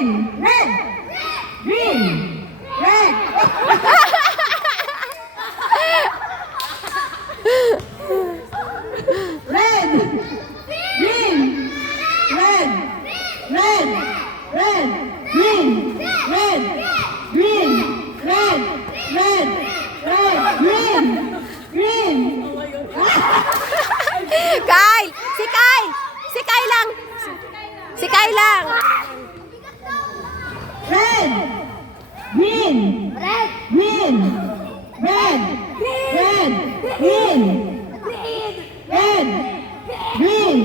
Green. Red. Green. Red. Red. Green. Red. Red. Red. Green. Red. Green. Red. Red. Red. Green. Green. Kyle! Si Kyle! Si Kyle lang! Si Kyle lang! Red. Green. Red. Green. Red. Red. Green. Red. Green.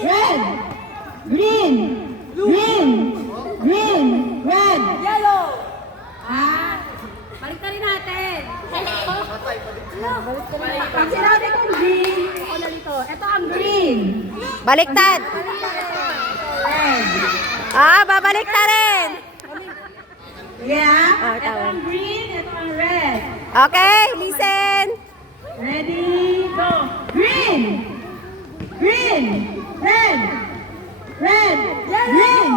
Red. Green. Green. Green. Red. Yellow. Balik na rin natin. Balik Pag sinabi kong green, ako na dito. Ito ang green. Baliktad! Red. Babalik na rin! Yeah? Ah, Ito tawag. ang green, ito ang red. Okay, listen! Ready, go. Green. Green. Red. Red. Green.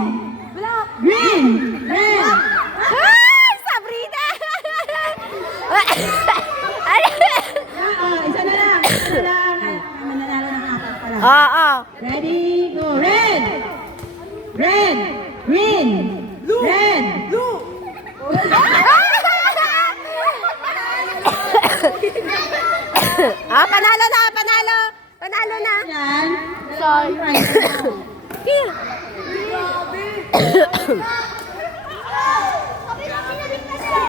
Black. Green. Red. Ay! Sabrina! Isa na lang. Isa na lang. Mananalo ng apat pala. Oo. Ready, go. Red. Red. Green. Red. Blue. Panalo na! Panalo! Panalo na! Yan. Sorry. Right. Here.